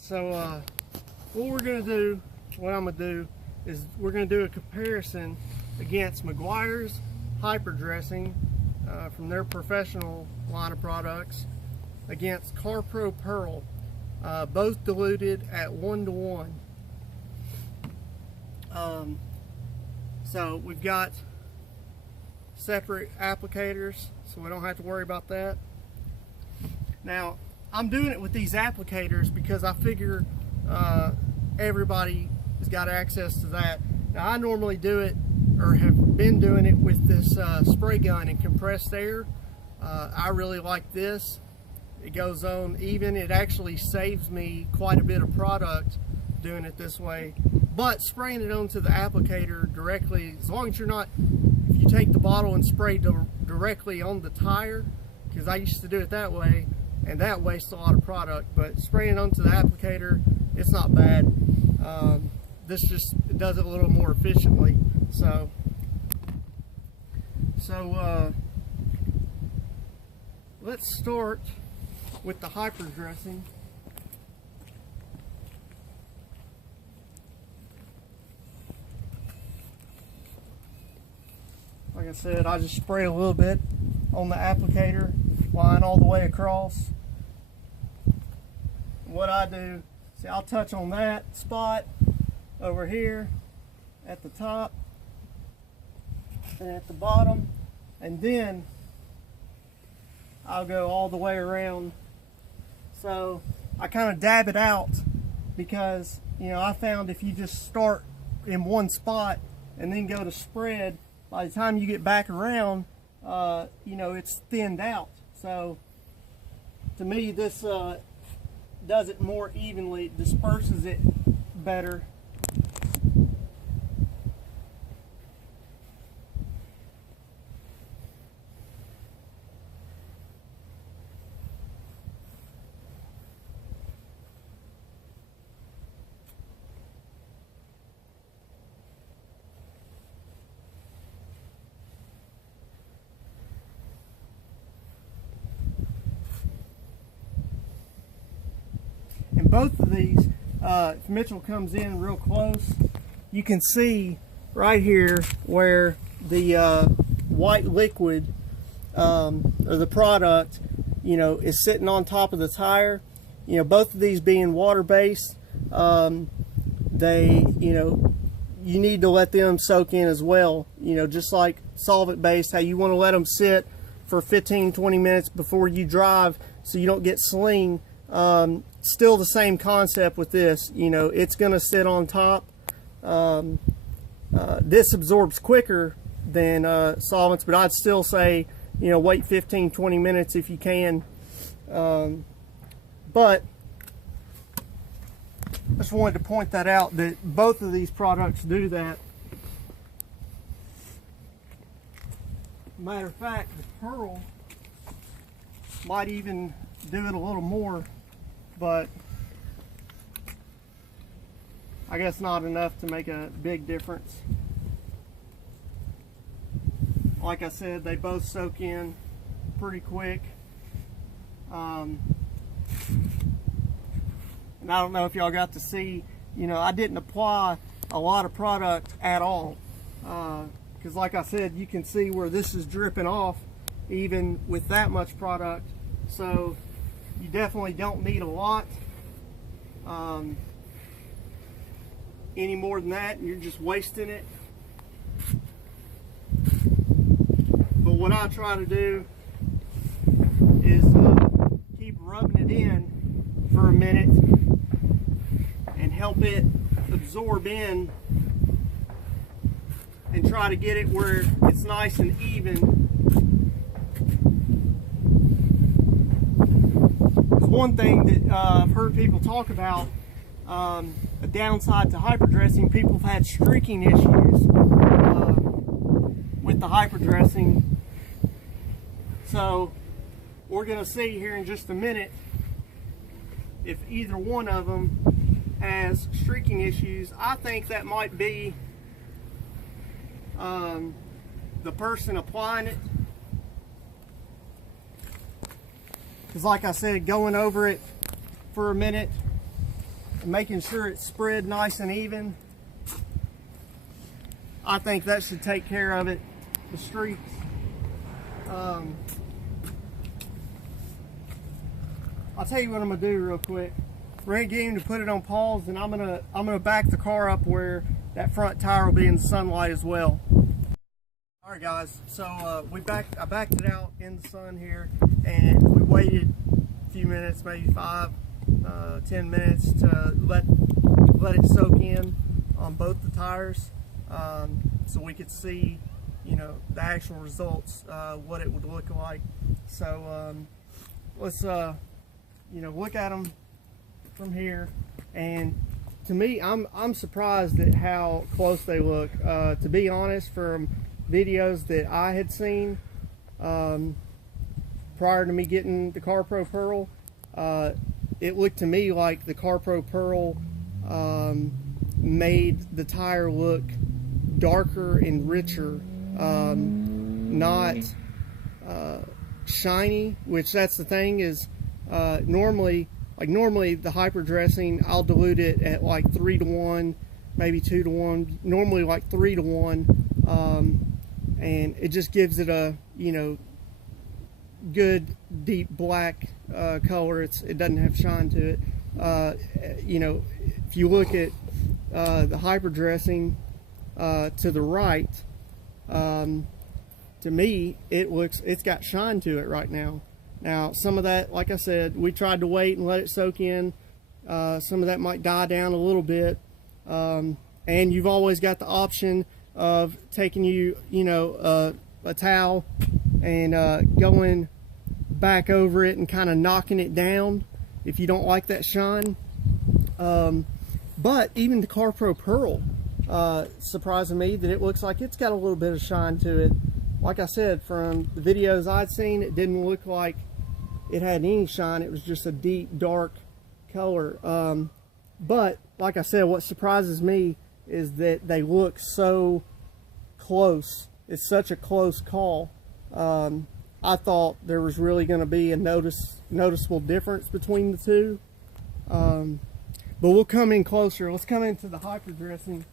So what I'm gonna do is we're gonna do a comparison against MEGUIARS hyper dressing from their professional line of products against CarPro PERL, both diluted at 1:1. So we've got separate applicators, so we don't have to worry about that. Now, I'm doing it with these applicators because I figure everybody has got access to that. Now, I normally do it, or have been doing it, with this spray gun and compressed air. I really like this. It goes on even. It actually saves me quite a bit of product doing it this way. But spraying it onto the applicator directly, as long as you're not, if you take the bottle and spray directly on the tire, because I used to do it that way, and that wastes a lot of product. But spraying it onto the applicator, it's not bad. This just does it a little more efficiently. So let's start with the hyper dressing. Like I said, I just spray a little bit on the applicator, line all the way across. What I do, see, I'll touch on that spot over here at the top and at the bottom, and then I'll go all the way around. So I kind of dab it out because, you know, I found if you just start in one spot and then go to spread, by the time you get back around, you know, it's thinned out. So to me, this does it more evenly, disperses it better. And both of these, if Mitchell comes in real close, you can see right here where the white liquid, or the product, you know, is sitting on top of the tire. You know, both of these being water-based, they, you know, you need to let them soak in as well. You know, just like solvent-based, how you want to let them sit for 15-20 minutes before you drive so you don't get sling. Still the same concept with this. You know, it's going to sit on top. This absorbs quicker than solvents, but I'd still say, you know, wait 15-20 minutes if you can. But I just wanted to point that out, that both of these products do that. Matter of fact, the PERL might even do it a little more, but I guess not enough to make a big difference. Like I said, they both soak in pretty quick. And I don't know if y'all got to see, you know, I didn't apply a lot of product at all. Because like I said, you can see where this is dripping off even with that much product. So you definitely don't need a lot. Any more than that, you're just wasting it. But what I try to do is keep rubbing it in for a minute and help it absorb in, and try to get it where it's nice and even. One thing that I've heard people talk about, a downside to hyper dressing, people have had streaking issues with the hyper dressing. So we're going to see here in just a minute if either one of them has streaking issues. I think that might be the person applying it. Because like I said, going over it for a minute and making sure it's spread nice and even. I think that should take care of it. The streaks. I'll tell you what I'm gonna do real quick. We're gonna get him to put it on pause, and I'm gonna back the car up where that front tire will be in the sunlight as well. All right, guys. So I backed it out in the sun here, and we waited a few minutes, maybe 5-10 minutes, to let it soak in on both the tires, so we could see, you know, the actual results, what it would look like. So let's you know, look at them from here, and to me, I'm surprised at how close they look. To be honest, from videos that I had seen prior to me getting the CarPro PERL, it looked to me like the CarPro PERL made the tire look darker and richer, not shiny, which that's the thing is, normally the hyper dressing, I'll dilute it at like 3-to-1, maybe 2-to-1, normally like 3-to-1, and it just gives it a, you know, good deep black color. It doesn't have shine to it. You know, if you look at the hyper dressing to the right, to me it's got shine to it right now. Now, some of that, like I said, we tried to wait and let it soak in. Some of that might die down a little bit. And you've always got the option of taking you know, a towel and going back over it and kind of knocking it down if you don't like that shine. But even the CarPro PERL, surprising me that it looks like it's got a little bit of shine to it. Like I said, from the videos I'd seen, it didn't look like it had any shine. It was just a deep dark color. But like I said, what surprises me is that they look so close. It's such a close call. I thought there was really going to be a noticeable difference between the two, but we'll come in closer. Let's come into the hyper dressing,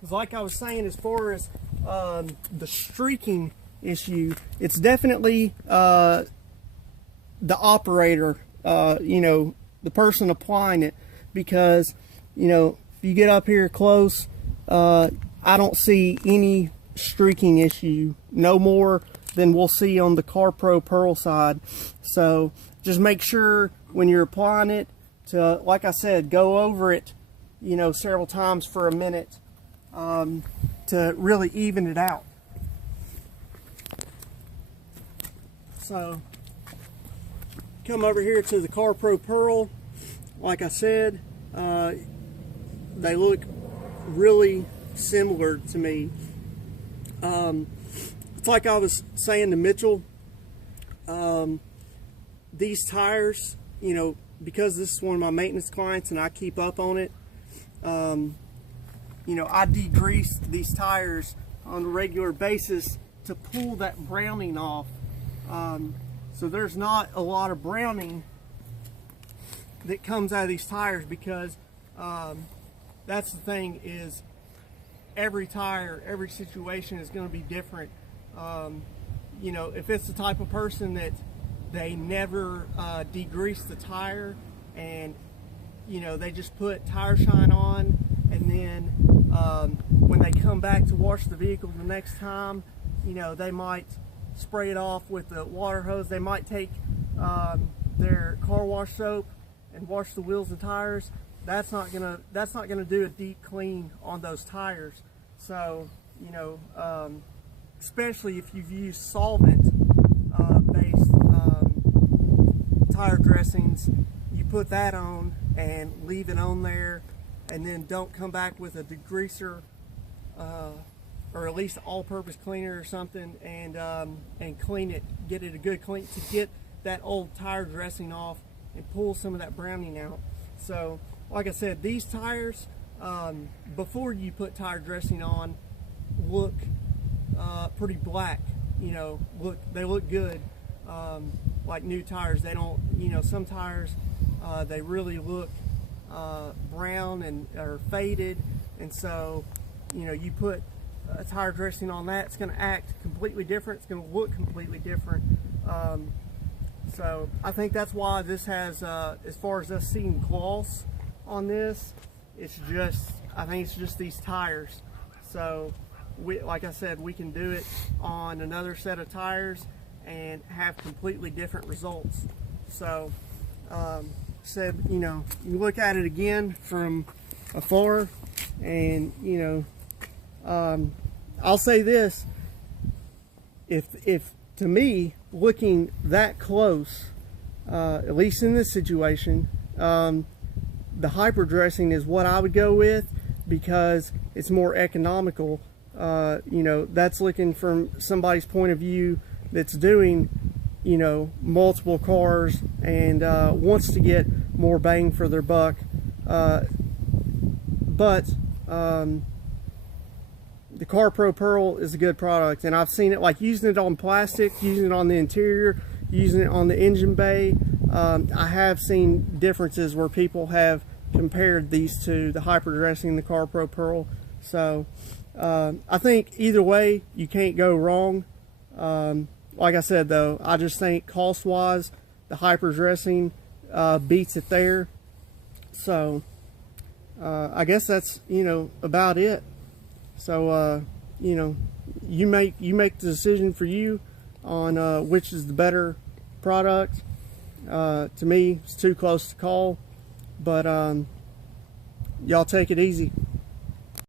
because like I was saying, as far as the streaking issue, it's definitely the operator, you know, the person applying it, because, you know, if you get up here close, I don't see any streaking issue, no more than we'll see on the CarPro PERL side. So just make sure when you're applying it to, like I said, go over it, you know, several times for a minute, to really even it out. So come over here to the CarPro PERL. Like I said, they look really similar to me. It's like I was saying to Mitchell, these tires, you know, because this is one of my maintenance clients and I keep up on it, you know, I degrease these tires on a regular basis to pull that browning off. So there's not a lot of browning that comes out of these tires, because that's the thing, is every tire, every situation is going to be different. You know, if it's the type of person that they never degrease the tire, and, you know, they just put tire shine on, and then when they come back to wash the vehicle the next time, you know, they might spray it off with the water hose. They might take their car wash soap and wash the wheels and tires. That's not gonna do a deep clean on those tires. So, you know, especially if you've used solvent based tire dressings, you put that on and leave it on there, and then don't come back with a degreaser, or at least all-purpose cleaner or something, and clean it, get it a good clean to get that old tire dressing off and pull some of that browning out. So like I said, these tires, before you put tire dressing on, look pretty black. You know, they look good, like new tires. They don't, you know, some tires they really look brown and or faded, and so you put a tire dressing on that, it's going to act completely different. It's going to look completely different. So I think that's why this has, as far as us seeing gloss on this, I think it's just these tires. So like I said, we can do it on another set of tires and have completely different results. So you look at it again from afar, and I'll say this, if to me, looking that close, at least in this situation, the hyper dressing is what I would go with, because it's more economical. That's looking from somebody's point of view that's doing multiple cars and wants to get more bang for their buck. But the CarPro PERL is a good product, and I've seen it, like using it on plastic, using it on the interior, using it on the engine bay. I have seen differences where people have compared these two, the hyper dressing and the CarPro PERL. So I think either way you can't go wrong. Like I said though, I just think cost wise the hyper dressing beats it there. So I guess that's about it. So you make the decision for you on which is the better product. To me, it's too close to call, but y'all take it easy.